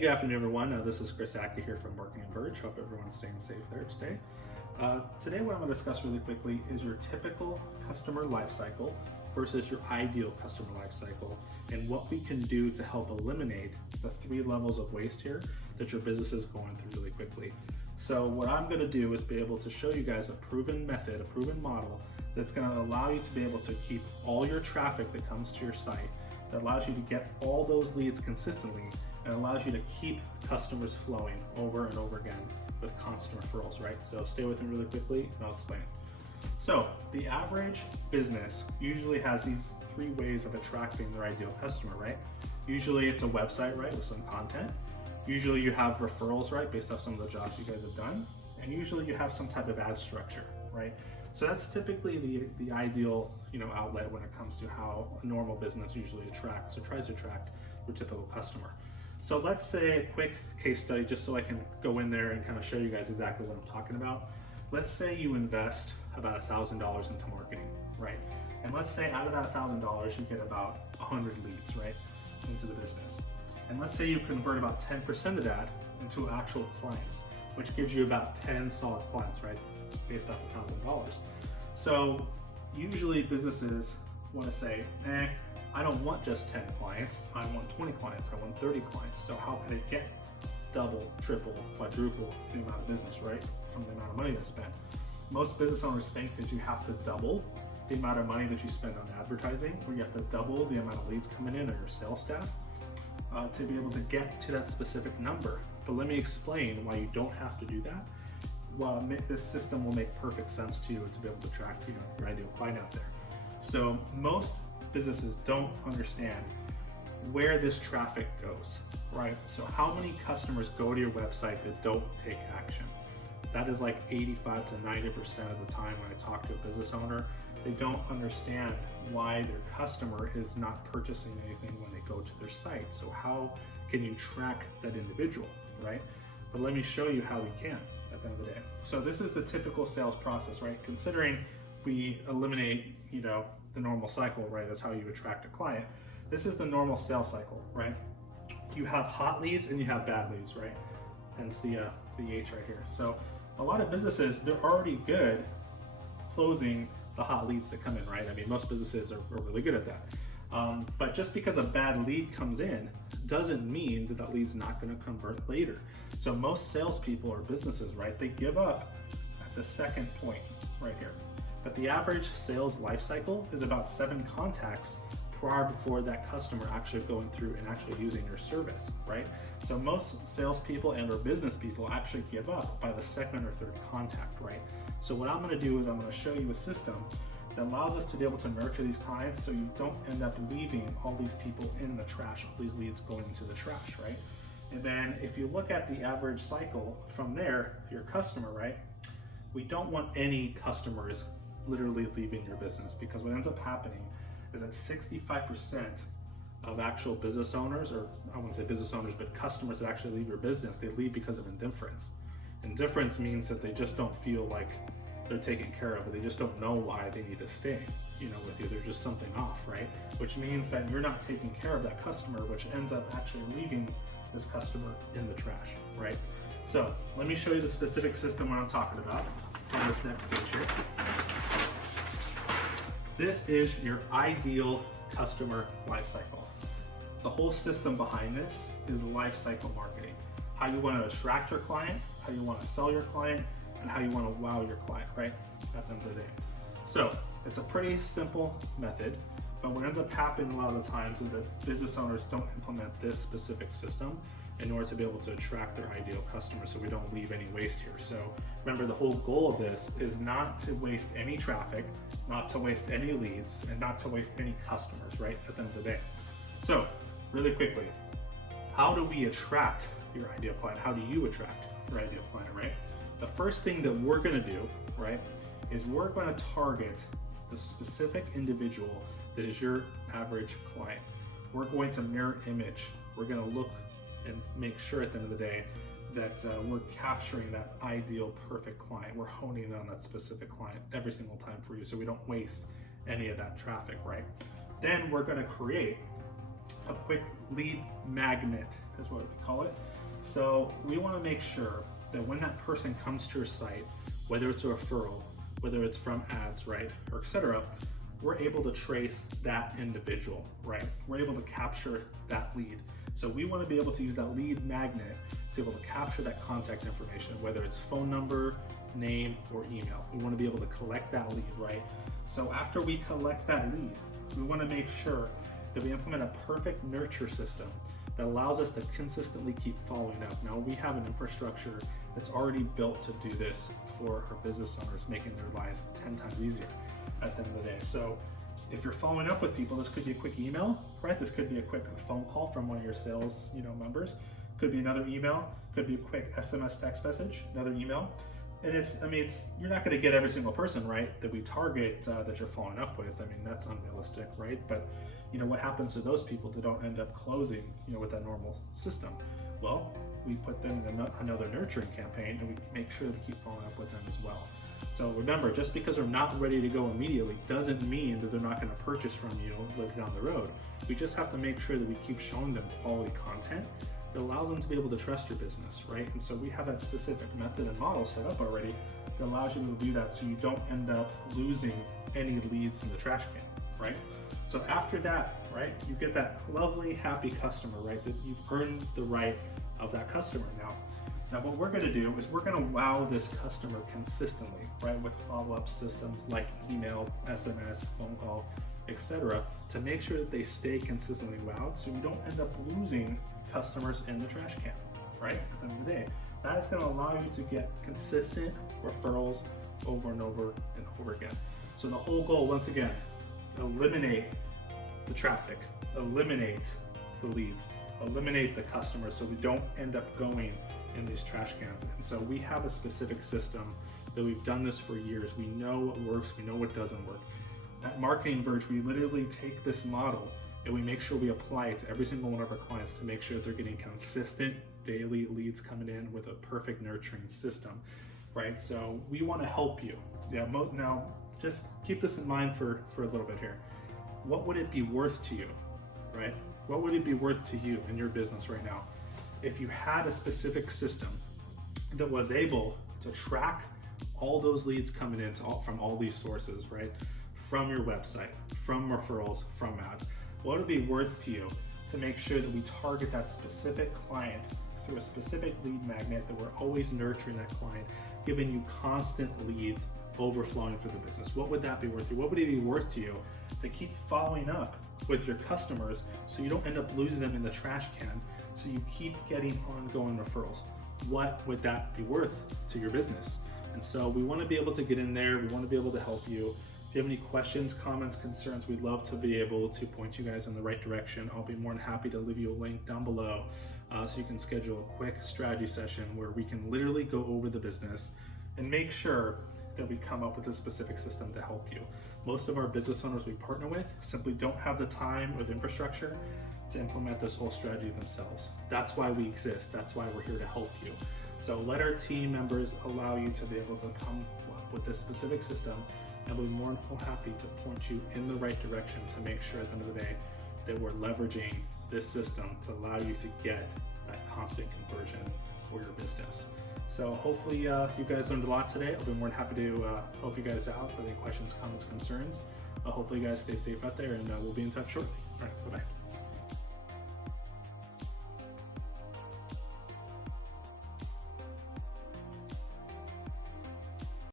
good afternoon, everyone. This is Chris Acker here from Marketing Verge. Hope everyone's staying safe there today. Today, what I'm going to discuss really quickly is your typical customer life cycle versus your ideal customer life cycle, and what we can do to help eliminate the 3 levels of waste here that your business is going through really quickly. So what I'm going to do is be able to show you guys a proven method, a proven model that's going to allow you to be able to keep all your traffic that comes to your site, that allows you to get all those leads consistently, and allows you to keep customers flowing over and over again with constant referrals, right? So stay with me really quickly and I'll explain. So the average business usually has these 3 ways of attracting their ideal customer, right? Usually it's a website, right, with some content. Usually you have referrals, right, based off some of the jobs you guys have done. And usually you have some type of ad structure, right? So that's typically the ideal, outlet when it comes to how a normal business usually attracts or tries to attract their typical customer. So let's say a quick case study, just so I can go in there and kind of show you guys exactly what I'm talking about. Let's say you invest about $1,000 into marketing, right? And let's say out of that $1,000, you get about 100 leads, right, into the business. And let's say you convert about 10% of that into actual clients, which gives you about 10 solid clients, right, based off $1,000. So usually businesses want to say, I don't want just 10 clients, I want 20 clients, I want 30 clients. So how can I get double, triple, quadruple the amount of business, right, from the amount of money they spend? Most business owners think that you have to double the amount of money that you spend on advertising, or you have to double the amount of leads coming in or your sales staff to be able to get to that specific number. But let me explain why you don't have to do that. Well, this system will make perfect sense to you to be able to attract your ideal client out there. So most businesses don't understand where this traffic goes, right? So how many customers go to your website that don't take action? That is like 85 to 90% of the time when I talk to a business owner, they don't understand why their customer is not purchasing anything when they go to their site. So how can you track that individual, right? But let me show you how we can at the end of the day. So this is the typical sales process, right? Considering we eliminate, the normal cycle, right? That's how you attract a client. This is the normal sales cycle, right? You have hot leads and you have bad leads, right? Hence the H right here. So a lot of businesses, they're already good closing the hot leads that come in, right? I mean, most businesses are really good at that. But just because a bad lead comes in doesn't mean that that lead's not going to convert later. So most salespeople or businesses, right, they give up at the second point right here. But the average sales life cycle is about 7 contacts prior before that customer actually going through and actually using your service, right? So most salespeople and or business people actually give up by the 2nd or 3rd contact, right? So what I'm going to do is I'm going to show you a system that allows us to be able to nurture these clients so you don't end up leaving all these people in the trash, all these leads going into the trash, right? And then if you look at the average cycle from there, your customer, right? We don't want any customers literally leaving your business, because what ends up happening is that 65% of actual business owners, or I wouldn't say business owners, but customers that actually leave your business, they leave because of indifference. Indifference means that they just don't feel like they're taken care of, or they just don't know why they need to stay, with you. There's just something off, right? Which means that you're not taking care of that customer, which ends up actually leaving this customer in the trash, right? So let me show you the specific system what I'm talking about on this next page here. This is your ideal customer lifecycle. The whole system behind this is lifecycle marketing. How you want to attract your client, how you want to sell your client, and how you want to wow your client, right? At the end of the day. So it's a pretty simple method, but what ends up happening a lot of the times is that business owners don't implement this specific system in order to be able to attract their ideal customers, so we don't leave any waste here. So remember, the whole goal of this is not to waste any traffic, not to waste any leads, and not to waste any customers, right, at the end of the day. So really quickly, how do we attract your ideal client? How do you attract your ideal client, right? The first thing that we're gonna do, right, is we're gonna target the specific individual that is your average client. We're going to mirror image. We're gonna look and make sure at the end of the day that we're capturing that ideal perfect client. We're honing in on that specific client every single time for you, so we don't waste any of that traffic, right? Then we're going to create a quick lead magnet is what we call it. So we want to make sure that when that person comes to your site, whether it's a referral, whether it's from ads, right, or etc., we're able to trace that individual, right? We're able to capture that lead. So we want to be able to use that lead magnet to be able to capture that contact information, whether it's phone number, name, or email. We want to be able to collect that lead, right? So after we collect that lead, we want to make sure that we implement a perfect nurture system that allows us to consistently keep following up. Now we have an infrastructure that's already built to do this for our business owners, making their lives 10 times easier at the end of the day. So if you're following up with people, this could be a quick email, right? This could be a quick phone call from one of your sales, members. Could be another email, could be a quick SMS text message, another email. And you're not going to get every single person, right, that we target that you're following up with. That's unrealistic, right? But what happens to those people that don't end up closing, with that normal system? Well, we put them in another nurturing campaign, and we make sure that we keep following up with them as well. So remember, just because they're not ready to go immediately doesn't mean that they're not going to purchase from you later down the road. We just have to make sure that we keep showing them quality content that allows them to be able to trust your business, right? And so we have that specific method and model set up already that allows you to do that, so you don't end up losing any leads in the trash can, right? So after that, right, you get that lovely, happy customer, right? That you've earned the right of that customer now. Now what we're gonna do is we're gonna wow this customer consistently, right? With follow-up systems like email, SMS, phone call, etc., to make sure that they stay consistently wowed, so you don't end up losing customers in the trash can, right? At the end of the day, that is going to allow you to get consistent referrals over and over and over again. So the whole goal, once again, eliminate the traffic, eliminate the leads, eliminate the customers, so we don't end up going in these trash cans. And so we have a specific system that we've done this for years. We know what works, we know what doesn't work. At Marketing Verge, we literally take this model and we make sure we apply it to every single one of our clients to make sure that they're getting consistent daily leads coming in with a perfect nurturing system, right? So we want to help you. Now, just keep this in mind for a little bit here. What would it be worth to you, right? What would it be worth to you in your business right now if you had a specific system that was able to track all those leads coming in from all these sources, right? From your website, from referrals, from ads? What would it be worth to you to make sure that we target that specific client through a specific lead magnet, that we're always nurturing that client, giving you constant leads overflowing for the business? What would that be worth to you? What would it be worth to you to keep following up with your customers so you don't end up losing them in the trash can, so you keep getting ongoing referrals? What would that be worth to your business? And so we want to be able to get in there. We want to be able to help you. If you have any questions, comments, concerns, we'd love to be able to point you guys in the right direction. I'll be more than happy to leave you a link down below so you can schedule a quick strategy session where we can literally go over the business and make sure that we come up with a specific system to help you. Most of our business owners we partner with simply don't have the time or the infrastructure to implement this whole strategy themselves. That's why we exist. That's why we're here to help you. So let our team members allow you to be able to come up with this specific system, and we'll be more than happy to point you in the right direction to make sure at the end of the day that we're leveraging this system to allow you to get that constant conversion for your business. So hopefully you guys learned a lot today. I'll be more than happy to help you guys out with any questions, comments, concerns. Hopefully you guys stay safe out there, and we'll be in touch shortly. All right, bye-bye.